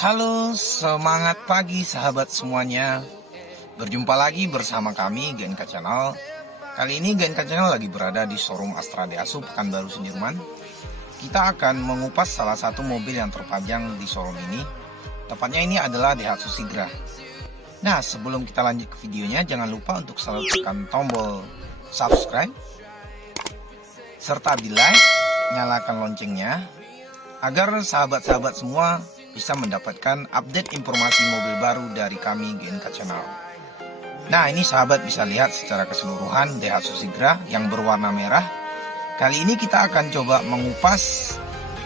Halo, semangat pagi sahabat semuanya. Berjumpa lagi bersama kami GNK Channel. Kali ini GNK Channel lagi berada di showroom Astra Daihatsu Pekanbaru Sudirman. Kita akan mengupas salah satu mobil yang terpajang di showroom ini. Tepatnya ini adalah Daihatsu Sigra. Nah, sebelum kita lanjut ke videonya, jangan lupa untuk selalu tekan tombol subscribe serta di like, nyalakan loncengnya agar sahabat-sahabat semua bisa mendapatkan update informasi mobil baru dari kami GNK Channel. Nah, ini sahabat bisa lihat secara keseluruhan Daihatsu Sigra yang berwarna merah. Kali ini kita akan coba mengupas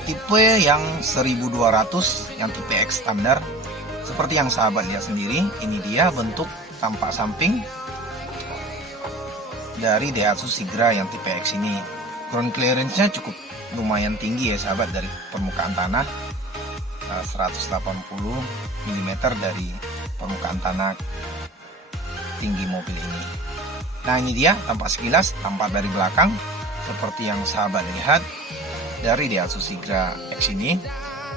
tipe yang 1200 yang tipe X standar. Seperti yang sahabat lihat sendiri, ini dia bentuk tampak samping dari Daihatsu Sigra yang tipe X ini. Ground clearance-nya cukup lumayan tinggi ya sahabat, dari permukaan tanah 180 mm dari permukaan tanah tinggi mobil ini. Nah, ini dia tampak sekilas, tampak dari belakang seperti yang sahabat lihat dari Daihatsu Sigra X ini.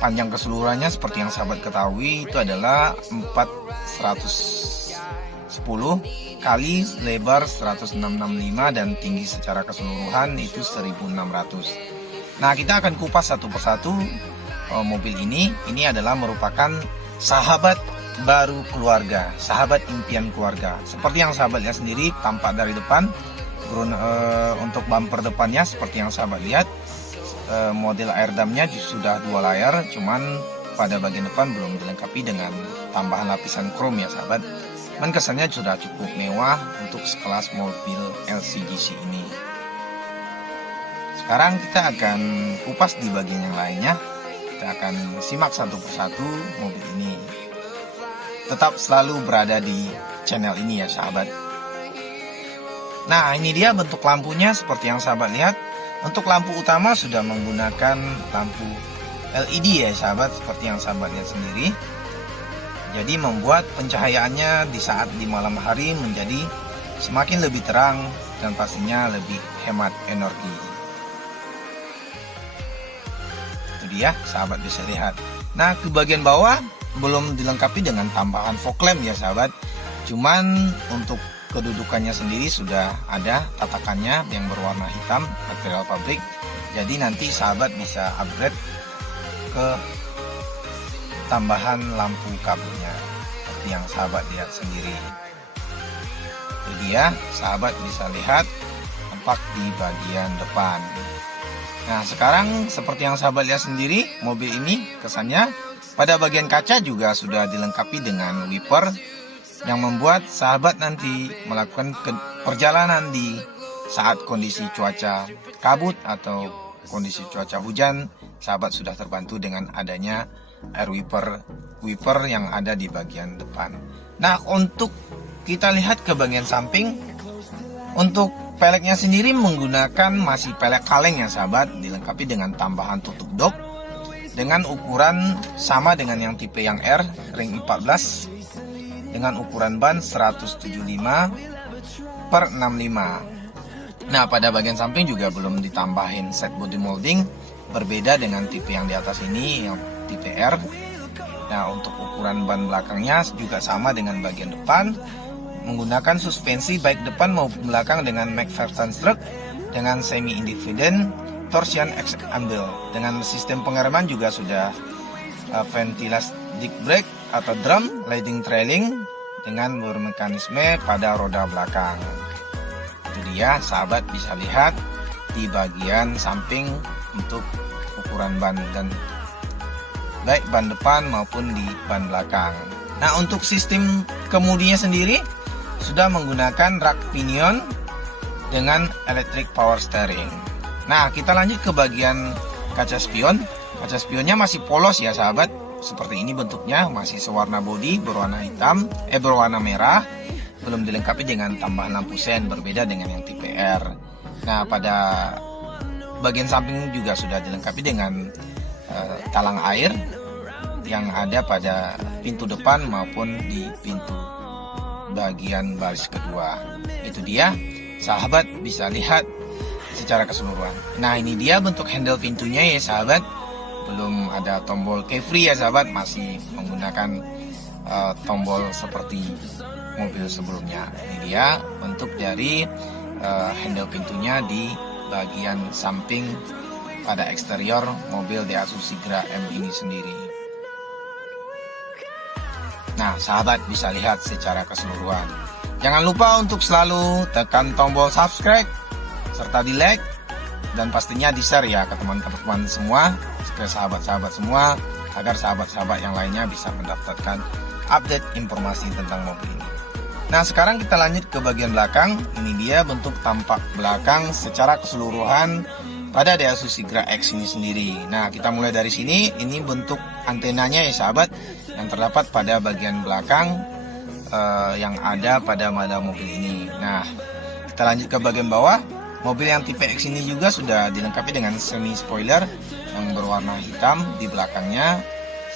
Panjang keseluruhannya seperti yang sahabat ketahui itu adalah 410 kali lebar 1665 dan tinggi secara keseluruhan itu 1600. Nah, kita akan kupas satu persatu mobil ini. Ini adalah merupakan sahabat baru keluarga, sahabat impian keluarga. Seperti yang sahabat lihat sendiri, tampak dari depan untuk bumper depannya seperti yang sahabat lihat, model airdamnya sudah 2 layar, cuman pada bagian depan belum dilengkapi dengan tambahan lapisan chrome ya sahabat. Dan kesannya sudah cukup mewah untuk sekelas mobil LCGC ini. Sekarang kita akan kupas di bagian yang lainnya. Kita akan simak satu persatu mobil ini. Tetap selalu berada di channel ini ya sahabat. Nah, ini dia bentuk lampunya seperti yang sahabat lihat. Untuk lampu utama sudah menggunakan lampu LED ya sahabat, seperti yang sahabat lihat sendiri. Jadi membuat pencahayaannya di saat di malam hari menjadi semakin lebih terang dan pastinya lebih hemat energi. Dia sahabat bisa lihat. Nah, ke bagian bawah belum dilengkapi dengan tambahan fog lamp ya sahabat. Cuman untuk kedudukannya sendiri sudah ada tatakannya yang berwarna hitam material pabrik. Jadi nanti sahabat bisa upgrade ke tambahan lampu kabelnya seperti yang sahabat lihat sendiri. Itu dia sahabat bisa lihat tampak di bagian depan. Nah, sekarang seperti yang sahabat lihat sendiri, mobil ini kesannya pada bagian kaca juga sudah dilengkapi dengan wiper yang membuat sahabat nanti melakukan perjalanan di saat kondisi cuaca kabut atau kondisi cuaca hujan, sahabat sudah terbantu dengan adanya air wiper yang ada di bagian depan. Nah, untuk kita lihat ke bagian samping, untuk peleknya sendiri menggunakan masih pelek kaleng ya sahabat, dilengkapi dengan tambahan tutup dok dengan ukuran sama dengan yang tipe yang R ring 14 dengan ukuran ban 175 per 65. Nah, pada bagian samping juga belum ditambahin set body molding, berbeda dengan tipe yang di atas ini yang tipe R. Nah, untuk ukuran ban belakangnya juga sama dengan bagian depan, menggunakan suspensi baik depan maupun belakang dengan McPherson stroke dengan semi independent torsion axle. Dengan sistem pengereman juga sudah ventilasi disc brake atau drum sliding trailing dengan bermekanisme pada roda belakang. Itu dia sahabat bisa lihat di bagian samping untuk ukuran ban dan baik ban depan maupun di ban belakang. Nah, untuk sistem kemudinya sendiri sudah menggunakan rak pinion dengan electric power steering. Nah, kita lanjut ke bagian kaca spion. Kaca spionnya masih polos ya sahabat. Seperti ini bentuknya, masih sewarna bodi berwarna hitam, berwarna merah. Belum dilengkapi dengan tambahan lampu sen, berbeda dengan yang tipe R. Nah, pada bagian samping juga sudah dilengkapi dengan talang air yang ada pada pintu depan maupun di pintu bagian baris kedua. Itu dia sahabat bisa lihat secara keseluruhan. Nah, ini dia bentuk handle pintunya ya sahabat. belum ada tombol key-free ya sahabat, masih menggunakan tombol seperti mobil sebelumnya. Ini dia bentuk dari handle pintunya di bagian samping pada eksterior mobil Daihatsu Sigra M ini sendiri. Nah, sahabat bisa lihat secara keseluruhan. Jangan lupa untuk selalu tekan tombol subscribe serta di like dan pastinya di share ya ke teman-teman semua, ke sahabat-sahabat semua, agar sahabat-sahabat yang lainnya bisa mendapatkan update informasi tentang mobil ini. Nah, sekarang kita lanjut ke bagian belakang. Ini dia bentuk tampak belakang secara keseluruhan pada Daihatsu Sigra X ini sendiri. Nah, kita mulai dari sini. Ini bentuk antenanya ya sahabat, yang terdapat pada bagian belakang yang ada pada mobil ini. Nah, kita lanjut ke bagian bawah. Mobil yang tipe X ini juga sudah dilengkapi dengan semi spoiler yang berwarna hitam di belakangnya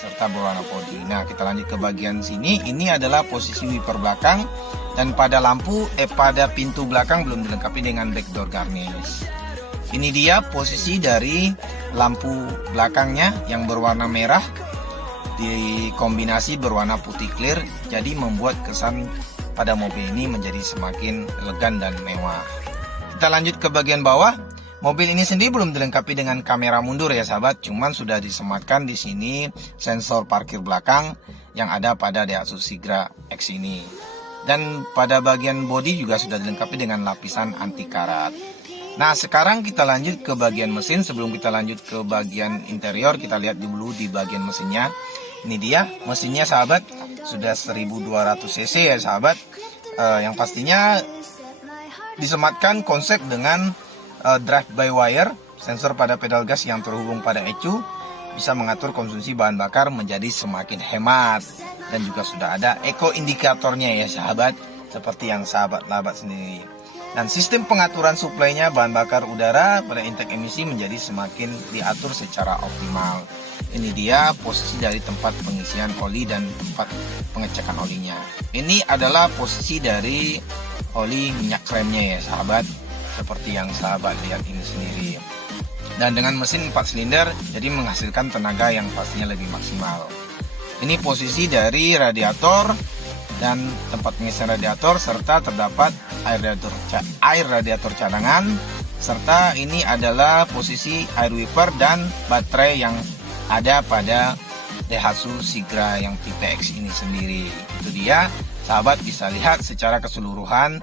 serta berwarna podi. Nah, kita lanjut ke bagian sini. Ini adalah posisi wiper belakang, dan pada pada pintu belakang belum dilengkapi dengan backdoor garnish. Ini dia posisi dari lampu belakangnya yang berwarna merah dikombinasi berwarna putih clear, jadi membuat kesan pada mobil ini menjadi semakin elegan dan mewah. Kita lanjut ke bagian bawah. Mobil ini sendiri belum dilengkapi dengan kamera mundur ya sahabat, cuman sudah disematkan di sini sensor parkir belakang yang ada pada Daihatsu Sigra X ini. Dan pada bagian bodi juga sudah dilengkapi dengan lapisan anti karat. Nah, sekarang kita lanjut ke bagian mesin. Sebelum kita lanjut ke bagian interior, kita lihat dulu di bagian mesinnya. Ini dia mesinnya sahabat, sudah 1200 cc ya sahabat. Yang pastinya disematkan konsep dengan drive by wire, sensor pada pedal gas yang terhubung pada ECU bisa mengatur konsumsi bahan bakar menjadi semakin hemat, dan juga sudah ada eco indikatornya ya sahabat, seperti yang sahabat sendiri. Dan sistem pengaturan suplainya bahan bakar udara pada intake emisi menjadi semakin diatur secara optimal. Ini dia posisi dari tempat pengisian oli dan tempat pengecekan olinya. Ini adalah posisi dari oli minyak remnya ya sahabat, seperti yang sahabat lihat ini sendiri. Dan dengan mesin 4 silinder, jadi menghasilkan tenaga yang pastinya lebih maksimal. Ini posisi dari radiator dan tempat pengisian radiator, serta terdapat air radiator cadangan, serta ini adalah posisi air wiper dan baterai yang ada pada Daihatsu Sigra yang tipe X ini sendiri. Itu dia, sahabat bisa lihat secara keseluruhan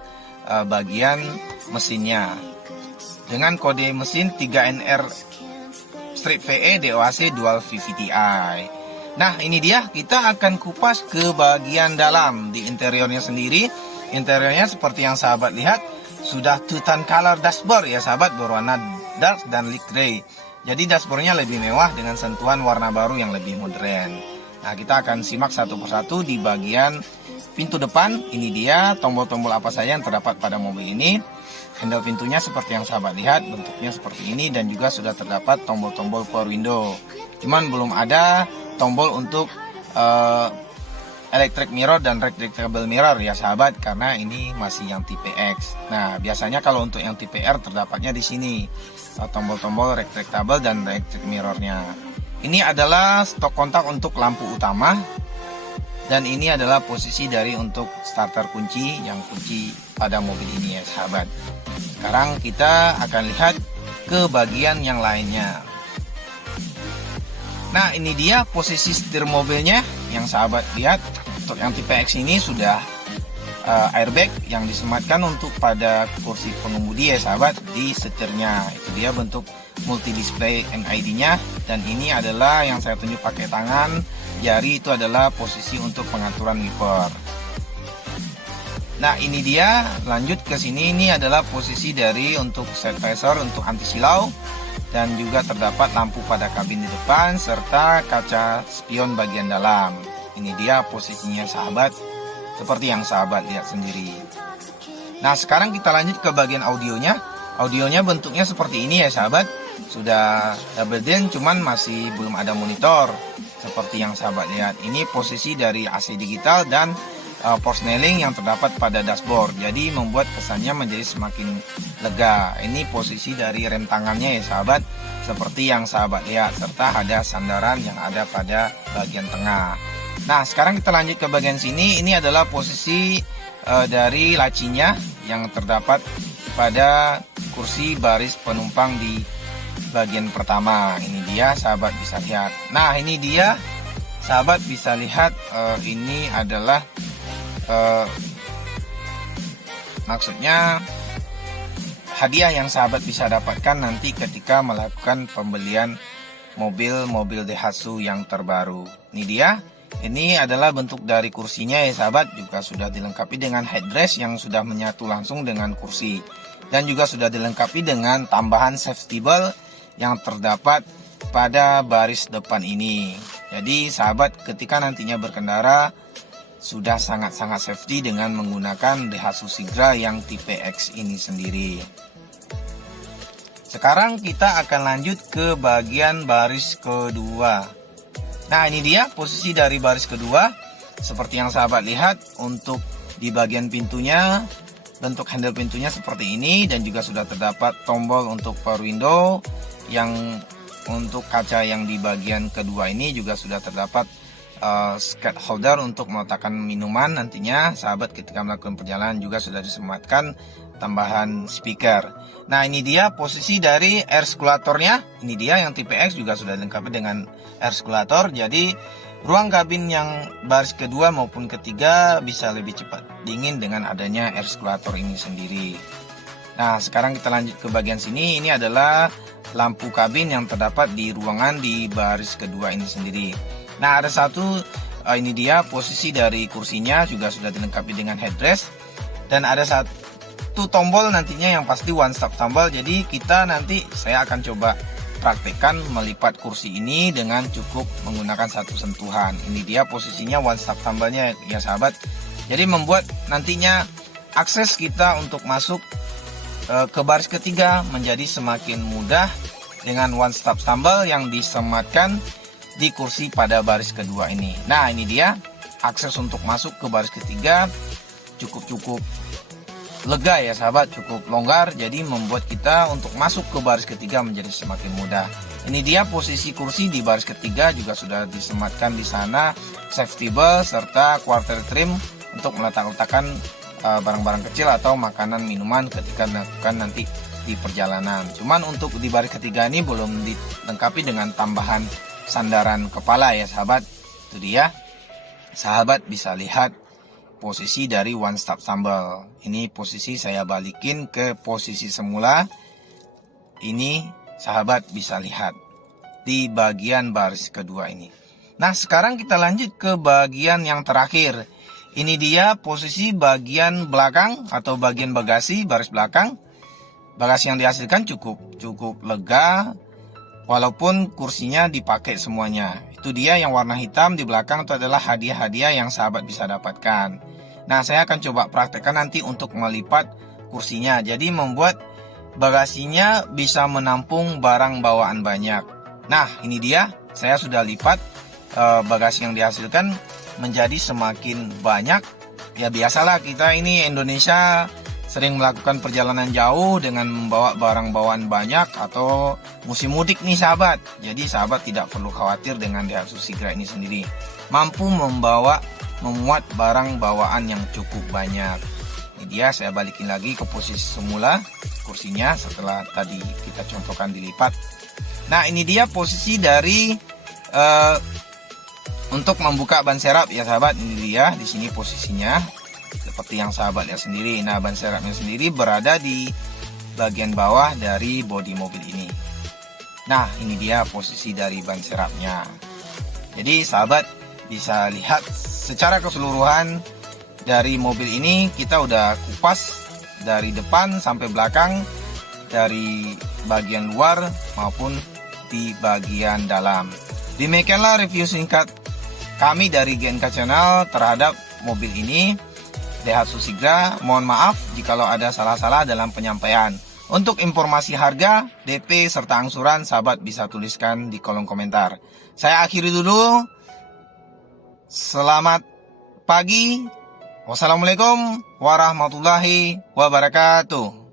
bagian mesinnya dengan kode mesin 3NR-VE DOAC Dual VVT-i. Nah, ini dia, kita akan kupas ke bagian dalam di interiornya sendiri. Interiornya seperti yang sahabat lihat, sudah two-tone color dashboard ya sahabat, berwarna dark dan light gray. Jadi dashboardnya lebih mewah dengan sentuhan warna baru yang lebih modern. Nah, kita akan simak satu persatu di bagian pintu depan. Ini dia tombol-tombol apa saja yang terdapat pada mobil ini. Handle pintunya seperti yang sahabat lihat, bentuknya seperti ini, dan juga sudah terdapat tombol-tombol power window. Cuman belum ada tombol untuk electric mirror dan retractable mirror ya sahabat, karena ini masih yang tipe X. Nah, biasanya kalau untuk yang tipe R terdapatnya di sini tombol-tombol retractable dan electric mirrornya. Ini adalah stok kontak untuk lampu utama, dan ini adalah posisi dari untuk starter kunci yang kunci pada mobil ini ya sahabat. Sekarang kita akan lihat ke bagian yang lainnya. Nah, ini dia posisi setir mobilnya yang sahabat lihat. Untuk yang tipe X ini sudah airbag yang disematkan untuk pada kursi pengemudi ya sahabat di setirnya. Itu dia bentuk multi display MID-nya, dan ini adalah yang saya tunjuk pakai tangan jari, itu adalah posisi untuk pengaturan wiper. Nah, ini dia, lanjut ke sini, ini adalah posisi dari untuk side visor untuk anti silau, dan juga terdapat lampu pada kabin di depan serta kaca spion bagian dalam. Ini dia posisinya sahabat, seperti yang sahabat lihat sendiri. Nah, sekarang kita lanjut ke bagian audionya. Audionya bentuknya seperti ini ya sahabat, sudah double din, cuman masih belum ada monitor seperti yang sahabat lihat. Ini posisi dari AC digital dan persneling yang terdapat pada dashboard. Jadi membuat kesannya menjadi semakin lega. Ini posisi dari rem tangannya ya sahabat, seperti yang sahabat lihat, serta ada sandaran yang ada pada bagian tengah. Nah sekarang kita lanjut ke bagian sini. Ini adalah posisi dari lacinya yang terdapat pada kursi baris penumpang di bagian pertama. Ini dia sahabat bisa lihat. Nah ini dia sahabat bisa lihat, ini adalah maksudnya hadiah yang sahabat bisa dapatkan nanti ketika melakukan pembelian mobil Daihatsu yang terbaru. Ini dia. Ini adalah bentuk dari kursinya ya sahabat, juga sudah dilengkapi dengan headrest yang sudah menyatu langsung dengan kursi, dan juga sudah dilengkapi dengan tambahan safety belt yang terdapat pada baris depan ini. Jadi sahabat ketika nantinya berkendara sudah sangat-sangat safety dengan menggunakan Daihatsu Sigra yang tipe X ini sendiri. Sekarang kita akan lanjut ke bagian baris kedua. Nah ini dia posisi dari baris kedua. Seperti yang sahabat lihat, untuk di bagian pintunya, bentuk handle pintunya seperti ini, dan juga sudah terdapat tombol untuk power window. Yang untuk kaca yang di bagian kedua ini juga sudah terdapat skate holder untuk meletakkan minuman. Nantinya sahabat ketika melakukan perjalanan juga sudah disematkan tambahan speaker. Nah ini dia posisi dari air circulatornya. Ini dia yang tipe X juga sudah dilengkapi dengan air circulator. Jadi ruang kabin yang baris kedua maupun ketiga bisa lebih cepat dingin dengan adanya air circulator ini sendiri. Nah sekarang kita lanjut ke bagian sini. Ini adalah lampu kabin yang terdapat di ruangan di baris kedua ini sendiri. Nah ada satu, ini dia posisi dari kursinya juga sudah dilengkapi dengan headrest, dan ada satu tombol nantinya yang pasti one stop tombol. Jadi kita nanti saya akan coba praktekkan melipat kursi ini dengan cukup menggunakan satu sentuhan. Ini dia posisinya one stop tombolnya ya sahabat. Jadi membuat nantinya akses kita untuk masuk ke baris ketiga menjadi semakin mudah dengan one stop tombol yang disematkan di kursi pada baris kedua ini. Nah ini dia akses untuk masuk ke baris ketiga cukup lega ya sahabat, cukup longgar. Jadi membuat kita untuk masuk ke baris ketiga menjadi semakin mudah. Ini dia posisi kursi di baris ketiga, juga sudah disematkan di sana safety belt serta quarter trim untuk meletakkan barang-barang kecil atau makanan minuman ketika melakukan nanti di perjalanan. Cuman untuk di baris ketiga ini belum dilengkapi dengan tambahan sandaran kepala ya sahabat. Itu dia sahabat bisa lihat posisi dari one stop tombol. Ini posisi saya balikin ke posisi semula. Ini sahabat bisa lihat di bagian baris kedua ini. Nah sekarang kita lanjut ke bagian yang terakhir. Ini dia posisi bagian belakang atau bagian bagasi baris belakang. Bagasi yang dihasilkan cukup lega, walaupun kursinya dipakai semuanya. Itu dia yang warna hitam di belakang, itu adalah hadiah-hadiah yang sahabat bisa dapatkan. Nah saya akan coba praktekkan nanti untuk melipat kursinya. Jadi membuat bagasinya bisa menampung barang bawaan banyak. Nah ini dia, saya sudah lipat bagasi yang dihasilkan menjadi semakin banyak. Ya biasalah kita ini Indonesia sering melakukan perjalanan jauh dengan membawa barang bawaan banyak atau musim mudik nih sahabat. Jadi sahabat tidak perlu khawatir dengan Daihatsu Sigra ini sendiri. Mampu memuat barang bawaan yang cukup banyak. Ini dia, saya balikin lagi ke posisi semula kursinya setelah tadi kita contohkan dilipat. Nah ini dia posisi dari untuk membuka ban serap ya sahabat. Ini dia di sini posisinya. Seperti yang sahabat lihat sendiri. Nah ban serapnya sendiri berada di bagian bawah dari bodi mobil ini. Nah ini dia posisi dari ban serapnya. Jadi sahabat bisa lihat secara keseluruhan dari mobil ini kita udah kupas dari depan sampai belakang, dari bagian luar maupun di bagian dalam. Demikianlah review singkat kami dari GNK Channel terhadap mobil ini, Daihatsu Sigra. Mohon maaf jikalau ada salah-salah dalam penyampaian. Untuk informasi harga, DP serta angsuran sahabat bisa tuliskan di kolom komentar. Saya akhiri dulu. Selamat pagi, Wassalamualaikum warahmatullahi wabarakatuh.